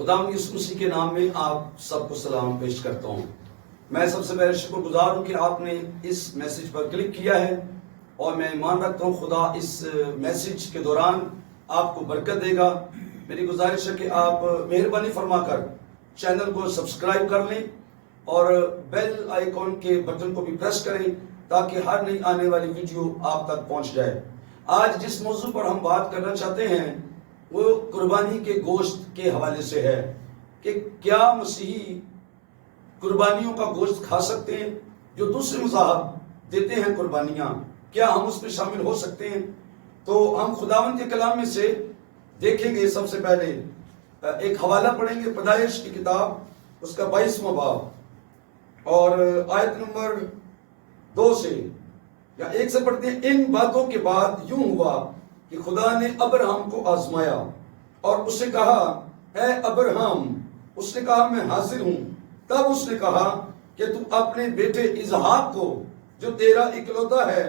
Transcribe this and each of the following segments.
خداوند یسوع مسیح کے نام میں آپ سب کو سلام پیش کرتا ہوں۔ میں سب سے پہلے شکر گزار ہوں کہ آپ نے اس میسج پر کلک کیا ہے، اور میں ایمان رکھتا ہوں خدا اس میسج کے دوران آپ کو برکت دے گا۔ میری گزارش ہے کہ آپ مہربانی فرما کر چینل کو سبسکرائب کر لیں اور بیل آئیکن کے بٹن کو بھی پریس کریں تاکہ ہر نئی آنے والی ویڈیو آپ تک پہنچ جائے۔ آج جس موضوع پر ہم بات کرنا چاہتے ہیں وہ قربانی کے گوشت کے حوالے سے ہے کہ کیا مسیحی قربانیوں کا گوشت کھا سکتے ہیں؟ جو دوسرے مذاہب دیتے ہیں قربانیاں، کیا ہم اس میں شامل ہو سکتے ہیں؟ تو ہم خداوند کے کلام میں سے دیکھیں گے۔ سب سے پہلے ایک حوالہ پڑھیں گے، پیدائش کی کتاب اس کا 22واں باب اور آیت نمبر 2 سے یا 1 سے پڑھتے ہیں۔ ان باتوں کے بعد یوں ہوا کہ خدا نے ابراہم کو آزمایا اور اس سے کہا، اے ابراہم۔ اس نے کہا، میں حاضر ہوں۔ تب اس نے کہا کہ تو اپنے بیٹے اسحاق کو جو تیرا اکلوتا ہے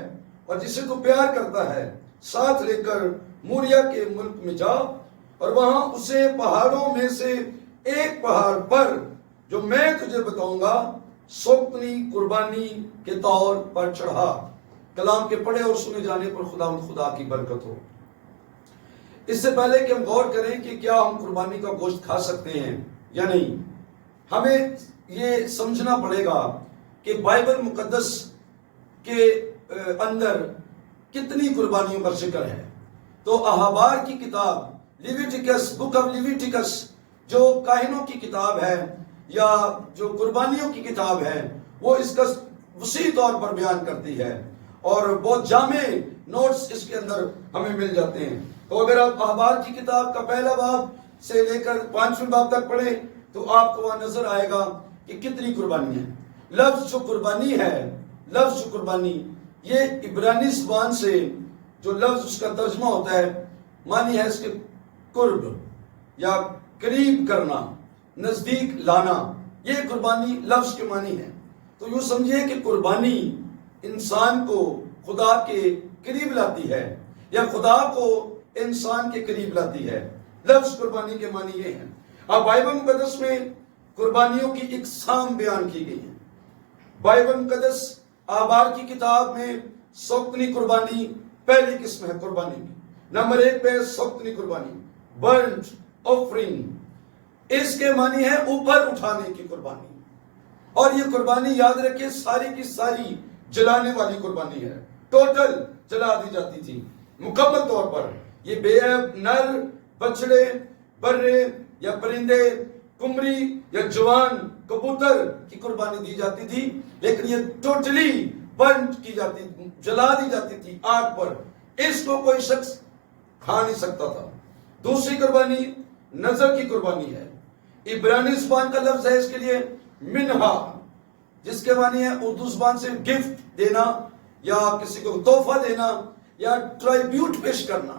اور جسے تو پیار کرتا ہے ساتھ لے کر موریا کے ملک میں جا، اور وہاں اسے پہاڑوں میں سے ایک پہاڑ پر جو میں تجھے بتاؤں گا سوگندی قربانی کے طور پر چڑھا۔ کلام کے پڑھے اور سنے جانے پر خدا کی برکت ہو۔ اس سے پہلے کہ ہم غور کریں کہ کیا ہم قربانی کا گوشت کھا سکتے ہیں یا نہیں، ہمیں یہ سمجھنا پڑے گا کہ بائبل مقدس کے اندر کتنی قربانیوں کا ذکر ہے۔ تو احبار کی کتاب لیویٹیکس، بک آف لیویٹیکس، جو کاہنوں کی کتاب ہے یا جو قربانیوں کی کتاب ہے، وہ اس کا وسیع طور پر بیان کرتی ہے اور بہت جامع نوٹس اس کے اندر ہمیں مل جاتے ہیں۔ تو اگر آپ احبار کی کتاب کا پہلا باب سے لے کر 5ویں باب تک پڑھیں تو آپ کو وہاں نظر آئے گا کہ کتنی قربانی ہے۔ لفظ جو قربانی ہے، لفظ جو قربانی، یہ عبرانی زبان سے جو لفظ اس کا ترجمہ ہوتا ہے، معنی ہے اس کے قرب یا قریب کرنا، نزدیک لانا۔ یہ قربانی لفظ کے معنی ہے۔ تو یوں سمجھیے کہ قربانی انسان کو خدا کے قریب لاتی ہے یا خدا کو انسان کے قریب لاتی ہے۔ لفظ قربانی کے معنی یہ ہے۔ اب بائبل مقدس میں قربانیوں کی اقسام بیان کی گئی ہیں۔ بائبل مقدس احبار کی کتاب میں سوگندی قربانی پہلی قسم ہے قربانی کی۔ نمبر 1 پہ سوگندی قربانی، برنٹ آفرنگ، اس کے معنی ہے اوپر اٹھانے کی قربانی۔ اور یہ قربانی یاد رکھیں ساری کی ساری جلانے والی قربانی ہے، ٹوٹل جلا دی جاتی تھی مکمل طور پر۔ یہ بے عیب نر بچڑے، برے یا پرندے، کمری یا جوان کبوتر کی قربانی دی جاتی تھی، لیکن یہ ٹوٹلی برنٹ کی جاتی، جلا دی جاتی تھی آگ پر۔ اس کو کوئی شخص کھا نہیں سکتا تھا۔ دوسری قربانی نظر کی قربانی ہے۔ عبرانی زبان کا لفظ ہے اس کے لیے منہا، جس کے معنی ہے اردو زبان سے گفٹ دینا یا کسی کو تحفہ دینا یا ٹرائیبیوٹ پیش کرنا،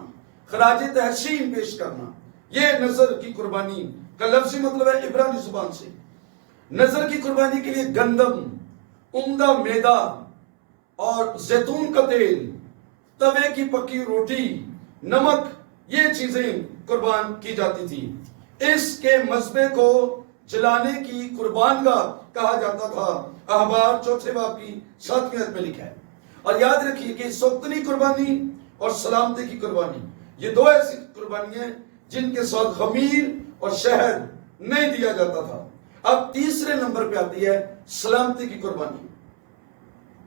خراج تحسین پیش کرنا۔ یہ نظر کی قربانی کا لفظی مطلب ہے عبرانی زبان سے۔ نظر کی قربانی کے لیے گندم، عمدہ میدا اور زیتون کا تیل، توے کی پکی روٹی، نمک، یہ چیزیں قربان کی جاتی تھی۔ اس کے مذبح کو جلانے کی قربان گاہ کہا جاتا تھا۔ احبار 4 باب کی 7ویں آیت میں لکھا ہے۔ اور یاد رکھیے کہ سوگندی قربانی اور سلامتی کی قربانی، یہ دو ایسی قربانیاں ہیں جن کے ساتھ خمیر اور شہد نہیں دیا جاتا تھا۔ اب تیسرے نمبر پہ آتی ہے سلامتی کی قربانی۔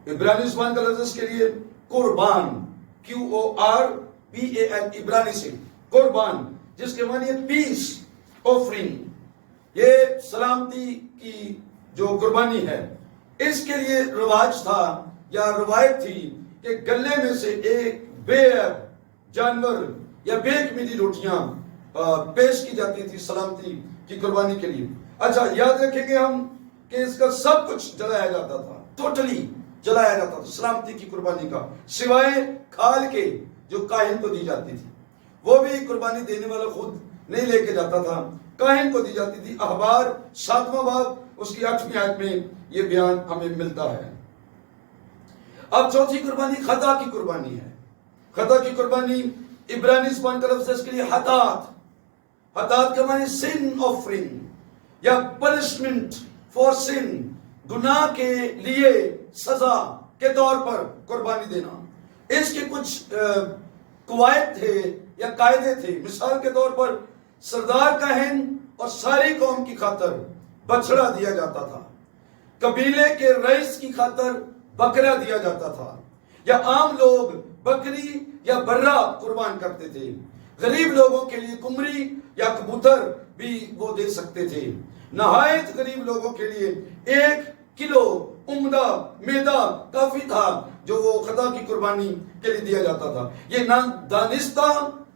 عبرانی زبان کا لفظ اس کے لیے قربان، QORBAN، عبرانی سے قربان، جس کے معنی ہے پیس آفرنگ۔ یہ سلامتی کی جو قربانی ہے، اس کے لیے رواج تھا یا روایت تھی کہ گلے میں سے ایک بے عیب جانور یا بے قیمتی روٹیاں پیش کی جاتی تھی سلامتی کی قربانی کے لیے۔ اچھا، یاد رکھیں گے ہم کہ اس کا سب کچھ جلایا جاتا تھا، ٹوٹلی جلایا جاتا تھا سلامتی کی قربانی کا، سوائے کھال کے جو کاہن کو دی جاتی تھی۔ وہ بھی قربانی دینے والا خود نہیں لے کے جاتا تھا، کاہن کو دی جاتی تھی۔ احبار 7واں باب اس کی 8ویں آیت میں یہ بیان ہمیں ملتا ہے۔ اب چوتھی قربانی خطا کی قربانی ہے۔ خطا کی قربانی عبرانی زبان کا لفظ ہے اس کے لیے حتات۔ ہدایت کا معنی sin offering یا punishment for sin, گناہ کے لیے سزا کے طور پر قربانی دینا. اس کے کچھ قواعد تھے یا قاعدے تھے. مثال کے طور پر سردار کاہن اور ساری قوم کی خاطر بچڑا دیا جاتا تھا. قبیلے کے رئیس کی خاطر بکرا دیا جاتا تھا. یا عام لوگ بکری یا برا قربان کرتے تھے. غریب لوگوں کے لیے قمری یا کبوتر بھی وہ دے سکتے تھے. نہایت غریب لوگوں کے لیے 1 کلو عمدہ میدا کافی تھا جو وہ خطا کی قربانی کے لیے دیا جاتا تھا. یہ دانستہ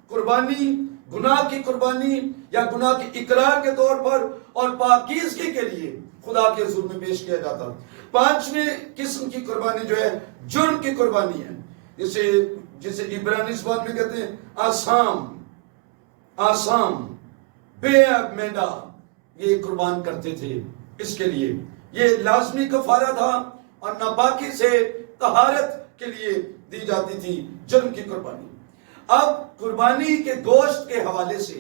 قربانی، گناہ کی قربانی یا گناہ کی اقرار کے طور پر اور پاکیزگی کے لیے خدا کے حضور میں پیش کیا جاتا. 5ویں قسم کی قربانی جو ہے جرم کی قربانی ہے، جسے عبرانی زبان میں کہتے ہیں آسام بے مینڈا یہ قربان کرتے تھے. اس کے لیے یہ لازمی کفارہ تھا اور ناپاکی سے طہارت کے لیے دی جاتی تھی جرم کی قربانی. اب قربانی کے گوشت کے حوالے سے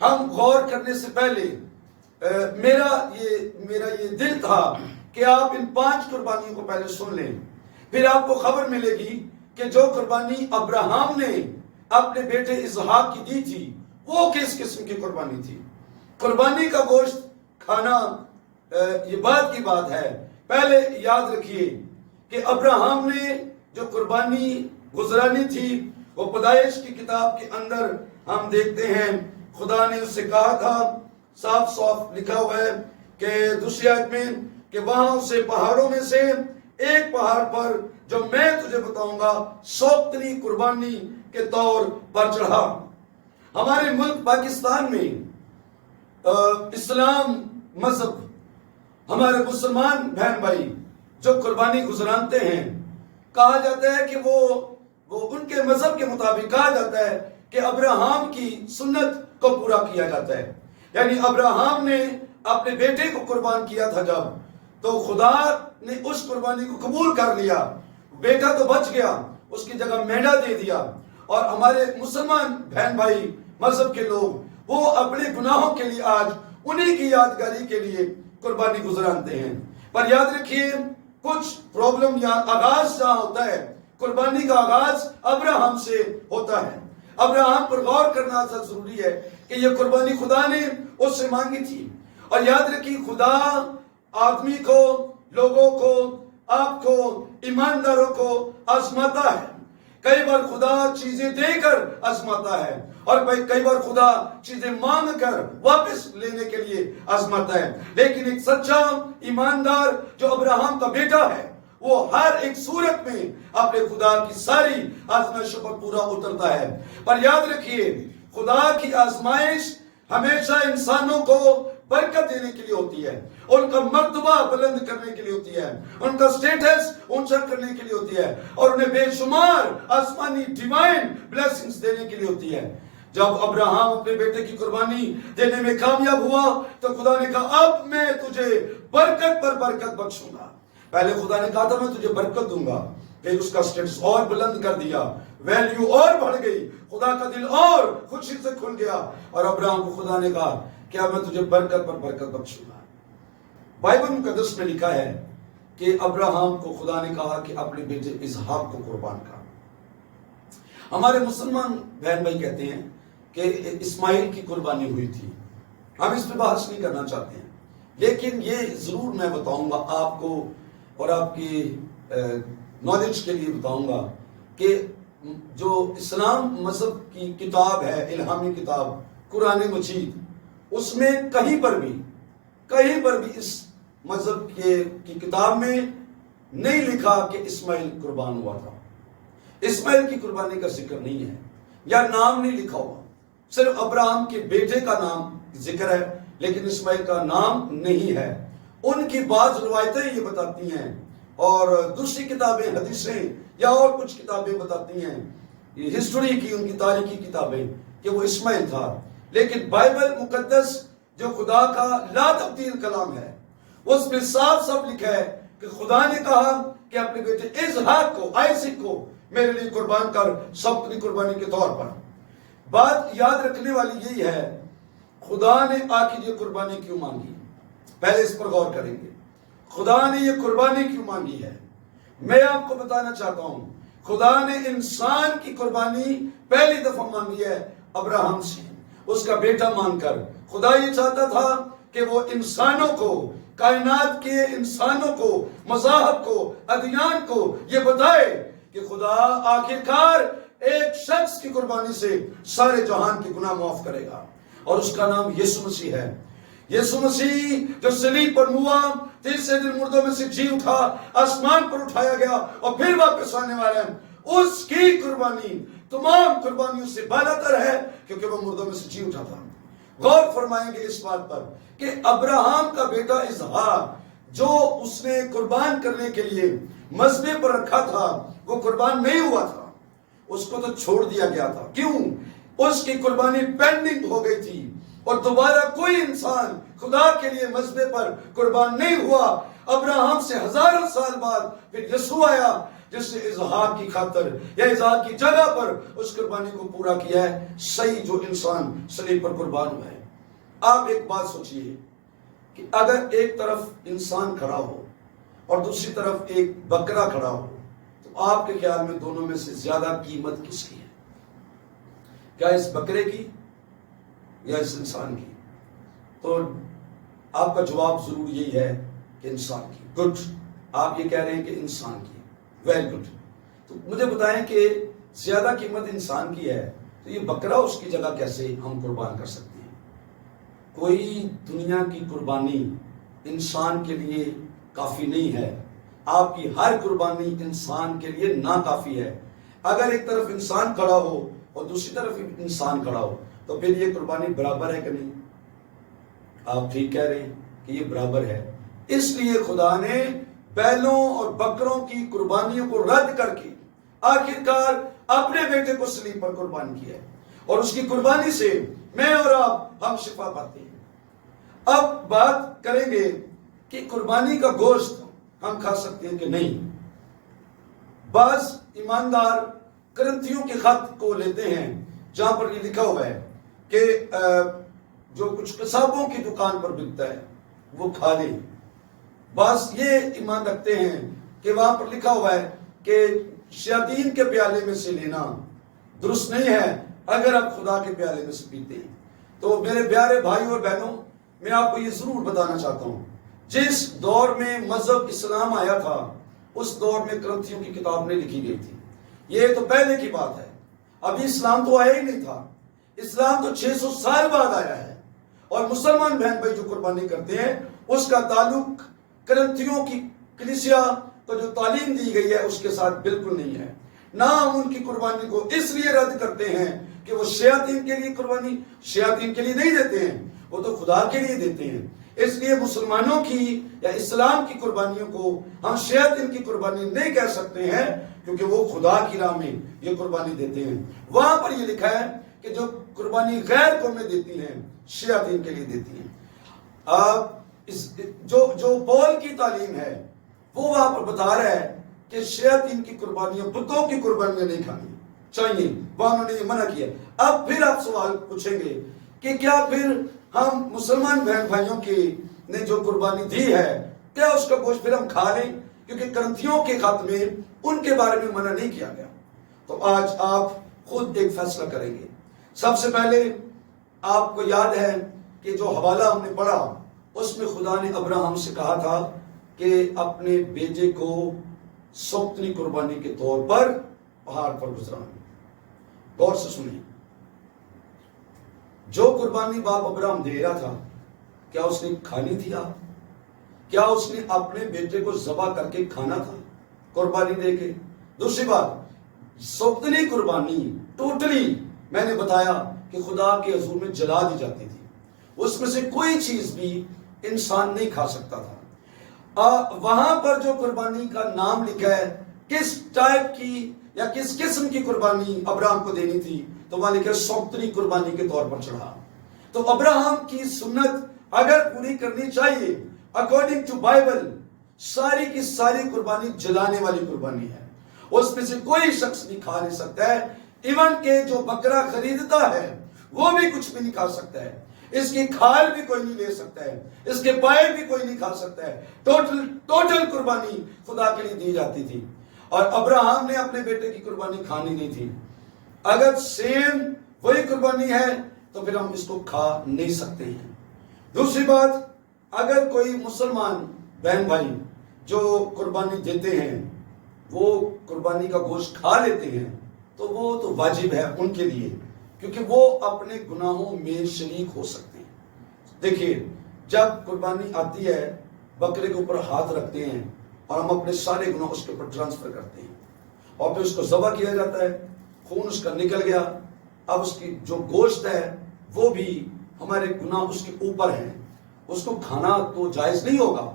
ہم غور کرنے سے پہلے میرا یہ دل تھا کہ آپ ان 5 قربانیوں کو پہلے سن لیں، پھر آپ کو خبر ملے گی کہ جو قربانی ابراہیم نے اپنے بیٹے اسحاق کی دی تھی وہ کس قسم کی قربانی تھی. قربانی کا گوشت کھانا یہ بات کی بات ہے. پہلے یاد رکھیے کہ ابراہیم نے جو قربانی گزرانی تھی وہ پیدائش کی کتاب کے اندر ہم دیکھتے ہیں خدا نے اس سے کہا تھا، صاف صاف لکھا ہوا ہے کہ دوسری آیت میں کہ وہاں اسے پہاڑوں میں سے ایک پہاڑ پر جو میں تجھے بتاؤں گا سوکتنی قربانی کے طور پر چڑھا. ہمارے ملک پاکستان میں اسلام مذہب ہمارے مسلمان بہن بھائی جو قربانی گزرانتے ہیں کہا جاتا ہے کہ وہ ان کے مذہب کے مطابق کہا جاتا ہے کہ ابراہیم کی سنت کو پورا کیا جاتا ہے. یعنی ابراہیم نے اپنے بیٹے کو قربان کیا تھا جب تو خدا نے اس قربانی کو قبول کر لیا. بیٹا تو بچ گیا، اس کی جگہ مینڈا دے دیا. اور ہمارے مسلمان بہن بھائی مذہب کے لوگ وہ اپنے گناہوں کے لیے آج انہی کی یادگاری کے لیے قربانی گزرانتے ہیں. پر یاد رکھیے کچھ پرابلم یا آغاز جہاں ہوتا ہے قربانی کا آغاز ابراہیم سے ہوتا ہے. ابراہیم پر غور کرنا ضروری ہے کہ یہ قربانی خدا نے اس سے مانگی تھی. اور یاد رکھیے خدا آدمی کو، لوگوں کو، آپ کو، ایمانداروں کو آزماتا ہے. کئی بار خدا چیزیں دے کر آزماتا ہے اور کئی بار خدا چیزیں مانگ کر واپس لینے کے لیے آزماتا ہے. لیکن ایک سچا ایماندار جو ابراہیم کا بیٹا ہے وہ ہر ایک صورت میں اپنے خدا کی ساری آزمائشوں پر پورا اترتا ہے. پر یاد رکھیے خدا کی آزمائش ہمیشہ انسانوں کو برکت دینے کے لیے ہوتی ہے، ان کا مرتبہ بلند کرنے کے لیے ہوتی ہے، ان کا سٹیٹس اونچا کرنے کے لیے ہوتی ہے اور انہیں بے شمار آسمانی ڈیوائن بلیسنگز دینے کے لیے ہوتی ہے. جب ابراہیم اپنے بیٹے کی قربانی دینے میں کامیاب ہوا تو خدا نے کہا اب میں تجھے برکت پر برکت بخشوں گا. پہلے خدا نے کہا تھا میں تجھے برکت دوں گا، پھر اس کا سٹیٹس اور بلند کر دیا، ویلیو اور بڑھ گئی، خدا کا دل اور خوشی سے کھل گیا اور ابراہیم کو خدا نے کہا کیا میں تجھے برکت پر برکت بخشوں گا. بائبل مقدس میں لکھا ہے کہ ابراہیم کو خدا نے کہا کہ اپنے بیٹے اسحاق کو قربان کر. ہمارے مسلمان بہن بھائی کہتے ہیں کہ اسماعیل کی قربانی ہوئی تھی. ہم اس پہ بحث نہیں کرنا چاہتے ہیں، لیکن یہ ضرور میں بتاؤں گا آپ کو اور آپ کی نالج کے لیے بتاؤں گا کہ جو اسلام مذہب کی کتاب ہے، الہامی کتاب قرآن مجید، اس میں کہیں پر بھی اس مذہب کی کتاب میں نہیں لکھا کہ اسماعیل قربان ہوا تھا. اسماعیل کی قربانی کا ذکر نہیں ہے یا نام نہیں لکھا ہوا. صرف ابراہیم کے بیٹے کا نام ذکر ہے لیکن اسماعیل کا نام نہیں ہے. ان کی بعض روایتیں یہ بتاتی ہیں اور دوسری کتابیں حدیثیں یا اور کچھ کتابیں بتاتی ہیں، ہسٹوری کی، ان کی تاریخی کتابیں، کہ وہ اسماعیل تھا. لیکن بائبل مقدس جو خدا کا لا تبدیل کلام ہے اس میں صاف صاف لکھا ہے کہ خدا نے کہا کہ اپنے بیٹے اسحاق کو، آئزک کو میرے لیے قربان کر، سب کی قربانی کے طور پر. بات یاد رکھنے والی یہی ہے خدا نے آخر یہ قربانی کیوں مانگی؟ پہلے اس پر غور کریں گے، خدا نے یہ قربانی کیوں مانگی ہے؟ میں آپ کو بتانا چاہتا ہوں، خدا نے انسان کی قربانی پہلی دفعہ مانگی ہے ابراہم سے، اس کا بیٹا مان کر۔ خدا یہ چاہتا تھا کہ وہ انسانوں کو، کائنات کے انسانوں کو، مذاہب کو، ادیان کو یہ بتائے کہ خدا آخرکار ایک شخص کی قربانی سے سارے جہان کے گناہ معاف کرے گا، اور اس کا نام یسوع مسیح ہے۔ یسوع مسیح جو صلیب پر ہوا، تیسرے دن مردوں میں سے جی اٹھا، آسمان پر اٹھایا گیا اور پھر واپس آنے والا ہے، اس کی قربانی تمام قربانیوں سے بالاتر ہے، کیونکہ وہ مردوں میں سے جی اٹھا تھا۔ غور فرمائیں گے اس بات پر کہ ابراہم کا بیٹا اسحاق جو اس نے قربان کرنے کے لیے مذبح پر رکھا تھا، وہ قربان نہیں ہوا تھا، اس کو تو چھوڑ دیا گیا تھا۔ کیوں؟ اس کی قربانی پینڈنگ ہو گئی تھی، اور دوبارہ کوئی انسان خدا کے لیے مذبح پر قربان نہیں ہوا۔ ابراہم سے ہزاروں سال بعد پھر یسوع آیا، جس نے اسحاق کی خاطر یا اسحاق کی جگہ پر اس قربانی کو پورا کیا ہے، صحیح جو انسان صلیب پر قربان ہوا ہے۔ آپ ایک بات سوچئے کہ اگر ایک طرف انسان کھڑا ہو اور دوسری طرف ایک بکرا کھڑا ہو، تو آپ کے خیال میں دونوں میں سے زیادہ قیمت کس کی ہے؟ کیا اس بکرے کی یا اس انسان کی؟ تو آپ کا جواب ضرور یہی ہے کہ انسان کی۔ گڈ، آپ یہ کہہ رہے ہیں کہ انسان کی، ویری گڈ۔ تو مجھے بتائیں کہ زیادہ قیمت انسان کی ہے تو یہ بکرا اس کی جگہ کیسے ہم قربان کر سکتے ہیں؟ کوئی دنیا کی قربانی انسان کے لیے کافی نہیں ہے، آپ کی ہر قربانی انسان کے لیے ناکافی ہے۔ اگر ایک طرف انسان کھڑا ہو اور دوسری طرف انسان کھڑا ہو تو پھر یہ قربانی برابر ہے کہ نہیں؟ آپ ٹھیک کہہ رہے ہیں کہ یہ برابر ہے۔ اس لیے خدا نے بیلوں اور بکروں کی قربانیوں کو رد کر کے آخرکار اپنے بیٹے کو صلیب پر قربان کیا ہے، اور اس کی قربانی سے میں اور آپ ہم شفا پاتے ہیں۔ اب بات کریں گے کہ قربانی کا گوشت ہم کھا سکتے ہیں کہ نہیں۔ بعض ایماندار کرنتھیوں کے خط کو لیتے ہیں جہاں پر یہ لکھا ہوا ہے کہ جو کچھ قصابوں کی دکان پر بکتا ہے وہ کھا لیں۔ بعض یہ ایمان رکھتے ہیں کہ وہاں پر لکھا ہوا ہے کہ شیاطین کے پیالے میں سے لینا درست نہیں ہے اگر آپ خدا کے پیالے میں سے پیتے ہیں۔ تو میرے پیارے بھائی اور بہنوں، میں آپ کو یہ ضرور بتانا چاہتا ہوں، جس دور میں مذہب اسلام آیا تھا اس دور میں کرنتھیوں کی کتاب نہیں لکھی گئی تھی۔ یہ تو پہلے کی بات ہے، ابھی اسلام تو آیا ہی نہیں تھا۔ اسلام تو 600 سال بعد آیا ہے، اور مسلمان بہن بھائی جو قربانی کرتے ہیں اس کا تعلق کرنتھیوں کی کلیسیا کو جو تعلیم دی گئی ہے اس کے ساتھ بالکل نہیں ہے۔ نہ ہم ان کی قربانی کو اس لیے رد کرتے ہیں کہ وہ شیاطین کے لیے قربانی شیاطین کے لیے نہیں دیتے ہیں، وہ تو خدا کے لیے دیتے ہیں۔ اس لیے مسلمانوں کی یا اسلام کی قربانیوں کو ہم شیاطین کی قربانی نہیں کہہ سکتے ہیں، کیونکہ وہ خدا کی راہ میں یہ قربانی دیتے ہیں۔ وہاں پر یہ لکھا ہے کہ جو قربانی غیر قومیں دیتی ہیں شیاطین کے لیے دیتی ہیں۔ جو پول کی تعلیم ہے وہ وہاں پر بتا رہا ہے کہ شیاطین کی قربانیاں، بتوں کی قربانیاں نہیں کھانی چاہیے، وہاں انہوں نے یہ منع کیا۔ اب پھر آپ سوال پوچھیں گے کہ کیا پھر ہم مسلمان بہن بھائیوں کی نے جو قربانی دی ہے کیا اس کا گوشت پھر ہم کھا لیں؟ کیونکہ کرنتھیوں کے خط میں ان کے بارے میں منع نہیں کیا گیا۔ تو آج آپ خود ایک فیصلہ کریں گے۔ سب سے پہلے آپ کو یاد ہے کہ جو حوالہ ہم نے پڑھا اس میں خدا نے ابراہم سے کہا تھا کہ اپنے بیٹے کو سوختنی قربانی کے طور پر پہاڑ پر گزرانا۔ غور سے سنیں، جو قربانی باپ ابراہم دے رہا تھا کیا اس نے کھانی تھی؟ کیا اس نے اپنے بیٹے کو ذبح کر کے کھانا تھا قربانی دے کے؟ دوسری بات، سوختنی قربانی ٹوٹلی میں نے بتایا کہ خدا کے حضور میں جلا دی جاتی تھی، اس میں سے کوئی چیز بھی انسان نہیں کھا سکتا تھا۔ وہاں پر جو قربانی کا نام لکھا ہے کس ٹائپ کی یا کس قسم کی قربانی ابراہم کو دینی تھی، تو وہاں لکھا ہے سوختنی قربانی کے طور پر چڑھا۔ تو ابراہم کی سنت اگر پوری کرنی چاہیے اکارڈنگ ٹو بائبل، ساری کی ساری قربانی جلانے والی قربانی ہے، اس میں سے کوئی شخص نہیں کھا نہیں سکتا ہے۔ ایون کہ جو بکرا خریدتا ہے وہ بھی کچھ بھی نہیں کھا سکتا ہے۔ اس کی کھال بھی کوئی نہیں لے سکتا ہے، اس کے پائے بھی کوئی نہیں کھا سکتا ہے۔ ٹوٹل قربانی خدا کے لیے دی جاتی تھی، اور ابراہم نے اپنے بیٹے کی قربانی کھانی نہیں تھی۔ اگر سیم وہی قربانی ہے تو پھر ہم اس کو کھا نہیں سکتے ہیں۔ دوسری بات، اگر کوئی مسلمان بہن بھائی جو قربانی دیتے ہیں وہ قربانی کا گوشت کھا لیتے ہیں تو وہ تو واجب ہے ان کے لیے، کیونکہ وہ اپنے گناہوں میں شریک ہو سکتے ہیں۔ دیکھیے، جب قربانی آتی ہے بکرے کے اوپر ہاتھ رکھتے ہیں اور ہم اپنے سارے گناہ اس کے اوپر ٹرانسفر کرتے ہیں، اور پھر اس کو ذبح کیا جاتا ہے، خون اس کا نکل گیا، اب اس کی جو گوشت ہے وہ بھی ہمارے گناہ اس کے اوپر ہیں، اس کو کھانا تو جائز نہیں ہوگا۔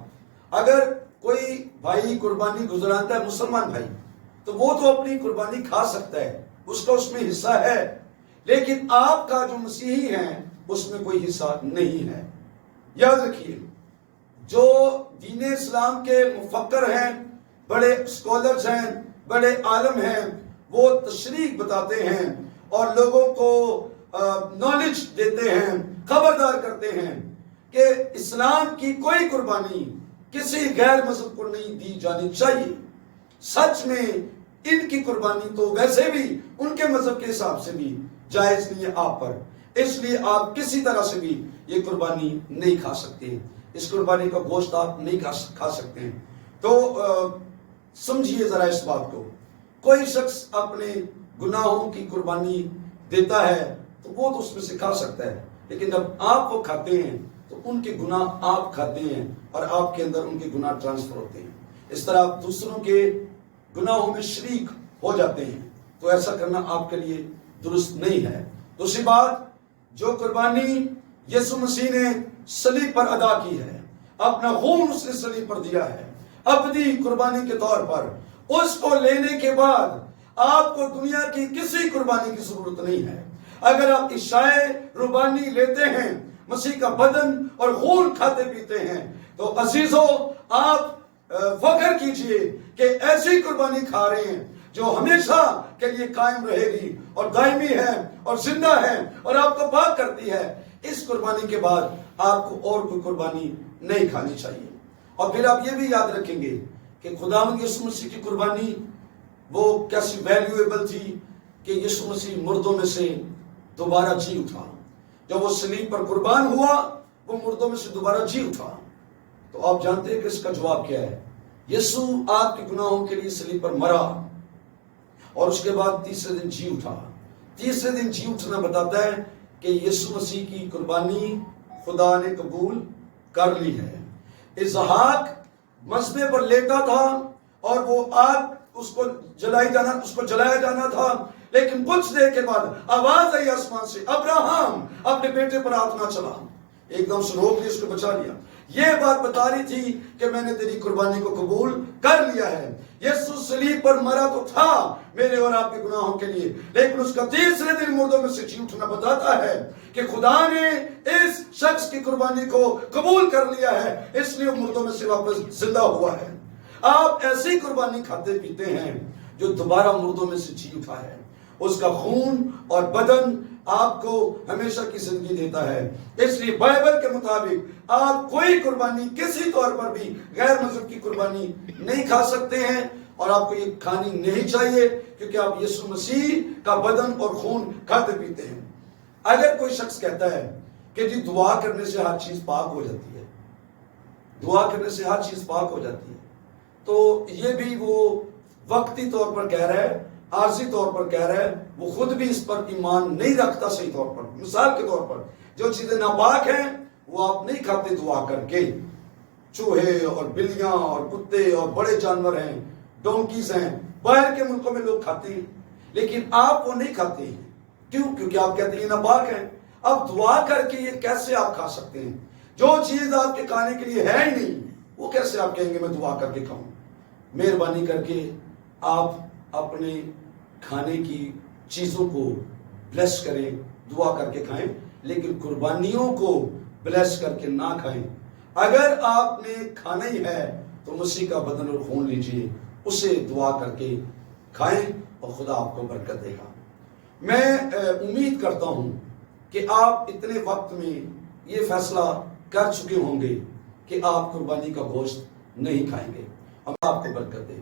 اگر کوئی بھائی قربانی گزراتا ہے مسلمان بھائی تو وہ تو اپنی قربانی کھا سکتا ہے، اس کا اس میں حصہ ہے، لیکن آپ کا جو مسیحی ہیں اس میں کوئی حصہ نہیں ہے۔ یاد رکھیے، جو دین اسلام کے مفکر ہیں، بڑے اسکالرز ہیں، بڑے عالم ہیں، وہ تشریح بتاتے ہیں اور لوگوں کو نالج دیتے ہیں، خبردار کرتے ہیں کہ اسلام کی کوئی قربانی کسی غیر مذہب کو نہیں دی جانی چاہیے۔ سچ میں ان کی قربانی تو ویسے بھی ان کے مذہب کے حساب سے بھی جائز نہیں ہے آپ پر، اس لیے آپ کسی طرح سے بھی یہ قربانی نہیں کھا سکتے، اس قربانی کا گوشت آپ نہیں کھا سکتے ہیں۔ تو سمجھیے ذرا اس بات کو، کوئی شخص اپنے گناہوں کی قربانی دیتا ہے تو وہ تو اس میں سے کھا سکتا ہے، لیکن جب آپ وہ کھاتے ہیں تو ان کے گناہ آپ کھاتے ہیں اور آپ کے اندر ان کے گناہ ٹرانسفر ہوتے ہیں، اس طرح آپ دوسروں کے گناہوں میں شریک ہو جاتے ہیں، تو ایسا کرنا آپ کے لیے درست نہیں ہے۔ دوسری بات، جو قربانی یسوع مسیح نے صلیب پر ادا کی ہے، اپنا خون اس نے صلیب پر دیا ہے ابدی قربانی کے طور پر، اس کو لینے کے بعد آپ کو دنیا کی کسی قربانی کی ضرورت نہیں ہے۔ اگر آپ عشاء ربانی لیتے ہیں، مسیح کا بدن اور خون کھاتے پیتے ہیں، تو عزیزو آپ فخر کیجئے کہ ایسی قربانی کھا رہے ہیں جو ہمیشہ کے لیے قائم رہے گی اور دائمی ہے اور زندہ ہے اور آپ کو پاک کرتی ہے۔ اس قربانی کے بعد آپ کو اور کوئی قربانی نہیں کھانی چاہیے۔ اور پھر آپ یہ بھی یاد رکھیں گے کہ خداوند یسوع مسیح کی قربانی وہ کیسی ویلیویبل تھی کہ یسوع مسیح مردوں میں سے دوبارہ جی اٹھا، جب وہ صلیب پر قربان ہوا وہ مردوں میں سے دوبارہ جی اٹھا۔ تو آپ جانتے ہیں کہ اس کا جواب کیا ہے؟ یسوع آپ کے گناہوں کے لیے صلیب پر مرا اور اس کے بعد تیسرے دن جی اٹھا۔ تیسرے دن جی اٹھنا بتاتا ہے کہ یسوع مسیح کی قربانی خدا نے قبول کر لی ہے۔ اسحاق مذبح پر لیٹا تھا اور وہ آگ اس کو جلایا جانا تھا، لیکن کچھ دیر کے بعد آواز آئی آسمان سے، ابراہم اپنے بیٹے پر ہاتھ نہ چلا۔ ایک دم سے روک لیا، اس کو بچا لیا۔ یہ بات بتا رہی تھی کہ میں نے تیری قربانی کو قبول کر لیا ہے۔ یسوع صلیب پر مرا تو تھا میرے اور آپ کے گناہوں کے لیے، لیکن اس کا تیسرے دن مردوں میں سے جی اٹھنا بتاتا ہے کہ خدا نے اس شخص کی قربانی کو قبول کر لیا ہے، اس لیے وہ مردوں میں سے واپس زندہ ہوا ہے۔ آپ ایسی قربانی کھاتے پیتے ہیں جو دوبارہ مردوں میں سے جی اٹھا ہے، اس کا خون اور بدن آپ کو ہمیشہ کی زندگی دیتا ہے۔ اس لیے بائبل کے مطابق آپ کوئی قربانی کسی طور پر بھی غیر مذہب کی قربانی نہیں کھا سکتے ہیں، اور آپ کو یہ کھانی نہیں چاہیے کیونکہ آپ یسوع مسیح کا بدن اور خون کھاتے پیتے ہیں۔ اگر کوئی شخص کہتا ہے کہ جی دعا کرنے سے ہر چیز پاک ہو جاتی ہے، دعا کرنے سے ہر چیز پاک ہو جاتی ہے، تو یہ بھی وہ وقتی طور پر کہہ رہا ہے، عارضی طور پر کہہ رہا ہے، وہ خود بھی اس پر ایمان نہیں رکھتا صحیح طور پر۔ مثال کے طور پر جو چیزیں ناپاک ہیں وہ آپ نہیں کھاتے دعا کر کے، چوہے اور بلیاں اور کتے اور بڑے جانور ہیں، ڈونکیز ہیں، باہر کے ملکوں میں لوگ کھاتے ہیں، لیکن آپ وہ نہیں کھاتے ہیں۔ کیوں؟ کیونکہ آپ کہتے ہیں یہ ناپاک ہے۔ اب دعا کر کے یہ کیسے آپ کھا سکتے ہیں؟ جو چیز آپ کے کھانے کے لیے ہے ہی نہیں، وہ کیسے آپ کہیں گے میں دعا کر کے کھاؤں؟ مہربانی کر کے آپ اپنے کھانے کی چیزوں کو بلیس کریں، دعا کر کے کھائیں، لیکن قربانیوں کو بلیس کر کے نہ کھائیں۔ اگر آپ نے کھانا ہی ہے تو مسیح کا بدن اور خون لیجئے، اسے دعا کر کے کھائیں اور خدا آپ کو برکت دے گا۔ میں امید کرتا ہوں کہ آپ اتنے وقت میں یہ فیصلہ کر چکے ہوں گے کہ آپ قربانی کا گوشت نہیں کھائیں گے. اللہ آپ کو برکت دے.